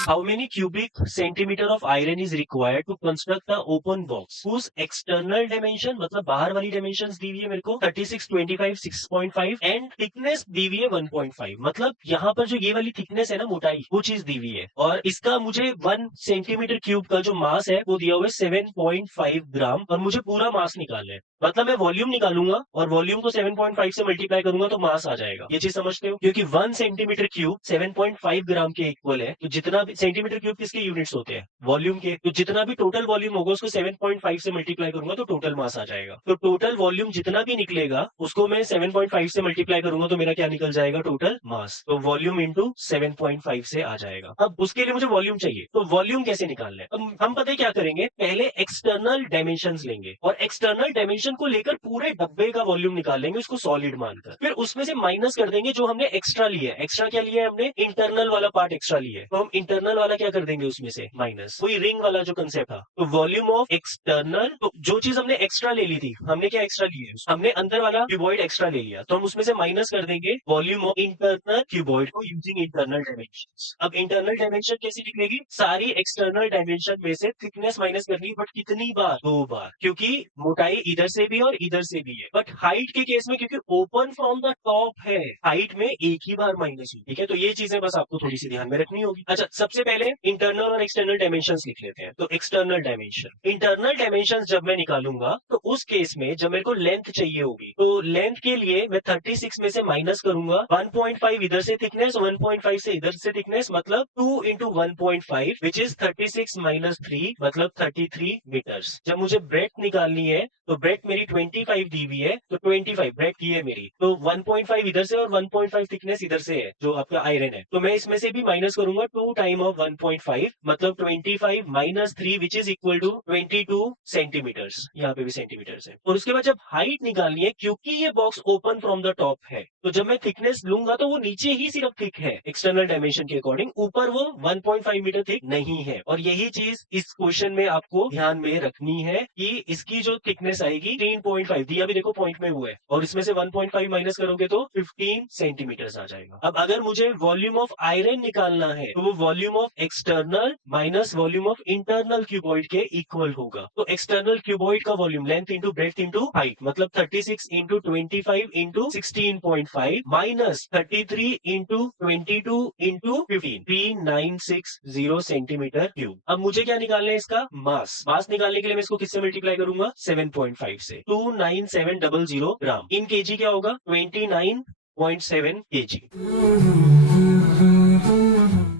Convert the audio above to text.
How many cubic centimeter of iron is required to construct the open box whose external dimension मतलब बाहर वाली dimensions दी हुई है मेरे को 36, 25, 6.5 एंड थिकनेस दी हुई है 1.5। मतलब यहाँ पर जो ये वाली थिकनेस है ना, मोटाई, वो चीज दी हुई है और इसका मुझे 1 सेंटीमीटर क्यूब का जो मास है वो दिया हुआ है 7.5 ग्राम और मुझे पूरा मास निकालना है। मतलब मैं वॉल्यूम निकालूंगा और वॉल्यूम को 7.5 से मल्टीप्लाई करूंगा तो मास आ जाएगा। ये चीज समझते हो? क्योंकि 1 सेंटीमीटर क्यूब 7.5 ग्राम के इक्वल है, तो जितना भी सेंटीमीटर क्यूब किसके यूनिट्स होते हैं? वॉल्यूम के। तो जितना भी टोटल वॉल्यूम होगा उसको 7.5 से मल्टीप्लाई करूंगा तो टोटल मास आ जाएगा। तो टोटल वॉल्यूम जितना भी निकलेगा उसको मैं 7.5 से मल्टीप्लाई करूंगा तो मेरा क्या निकल जाएगा? Total mass. तो वॉल्यूम इंटू 7.5 से आ जाएगा। अब उसके लिए मुझे वॉल्यूम चाहिए, तो वॉल्यूम कैसे निकालना है? अब हम पता है क्या करेंगे, पहले एक्सटर्नल डायमेंशंस लेंगे और एक्सटर्नल डायमेंशन को लेकर पूरे डब्बे का वॉल्यूम निकाल लेंगे उसको सॉलिड मानकर। फिर उसमें से माइनस कर देंगे जो हमने एक्स्ट्रा लिया है। एक्स्ट्रा क्या लिया है हमने? इंटरनल वाला पार्ट एक्स्ट्रा लिया है, तो हम इंटरनल वाला क्या कर देंगे उसमें से माइनस। वही रिंग वाला जो कंसेप्ट था। तो वॉल्यूम ऑफ एक्सटर्नल, तो जो चीज हमने एक्स्ट्रा ले ली थी, हमने क्या एक्स्ट्रा लिया है? हमने अंदर वाला क्यूबॉइड एक्स्ट्रा ले लिया, तो हम उसमें से माइनस कर देंगे वॉल्यूम ऑफ इंटरनल क्यूबॉइड को यूजिंग इंटरनल डायमेंशन। अब इंटरनल डायमेंशन कैसी निकलेगी? सारी एक्सटर्नल डायमेंशन में से थिकनेस माइनस करनी, बट कितनी बार? 2 बार, क्योंकि मोटाई इधर से भी और इधर से भी है। बट हाइट के केस में क्योंकि ओपन फ्रॉम द टॉप है, हाइट में एक ही बार माइनस हुई। ठीक है, तो ये चीजें बस आपको थोड़ी सी ध्यान में रखनी होगी। अच्छा, सबसे पहले इंटरनल और एक्सटर्नल डायमेंशन लिख लेते हैं। तो एक्सटर्नल डायमेंशन, इंटरनल डायमेंशन जब मैं निकालूंगा तो उस केस में जब मेरे को लेंथ चाहिए होगी, तो लेंथ के लिए मैं 36 में से माइनस करूंगा 1.5 इधर से थिकनेस, 1.5 से इधर से थिकनेस, मतलब 2 इंटू 1.5 विच इज 36 माइनस 3 मतलब 33 मीटर्स। जब मुझे ब्रेथ निकालनी है तो ब्रेथ मेरी 25 दी हुई है, तो 25 ब्रेथ की है मेरी, तो 1.5 इधर से और 1.5 थिकनेस इधर से है जो आपका आयरन है, तो मैं इसमें से भी माइनस करूंगा 2 टाइम ऑफ 1.5 मतलब 25 minus 3 which is equal to 22 centimetres. यहाँ पे भी सेंटीमीटर्स है। और उसके बाद जब हाइट निकालनी है, क्योंकि ये box open from the top है, तो जब मैं थिकनेस लूंगा तो वो नीचे ही सिर्फ थिक है एक्सटर्नल डायमेंशन के अकॉर्डिंग, ऊपर वो 1.5 मीटर थिक नहीं है। और यही चीज इस क्वेश्चन में आपको ध्यान में रखनी है कि इसकी जो थिकनेस आएगी 13.5 दिया भी देखो पॉइंट में हुआ है, और इसमें से 1.5 माइनस करोगे तो 15 सेंटीमीटर्स आ जाएगा। अब अगर मुझे वॉल्यूम ऑफ आयरन निकालना है तो वो volume of external minus volume of internal cuboid के इक्वल होगा। तो एक्सटर्नल क्यूबॉइड का volume length into breadth into height, मतलब 36 into 25 into 16.5 minus 33 into 22 into 15, 3960 centimetre cube. अब मुझे क्या निकालना है? इसका मास। मास निकालने के लिए मैं इसको किससे मल्टीप्लाई करूंगा? 7.5 से। 29700 ग्राम। इन केजी क्या होगा? 29.7 kg।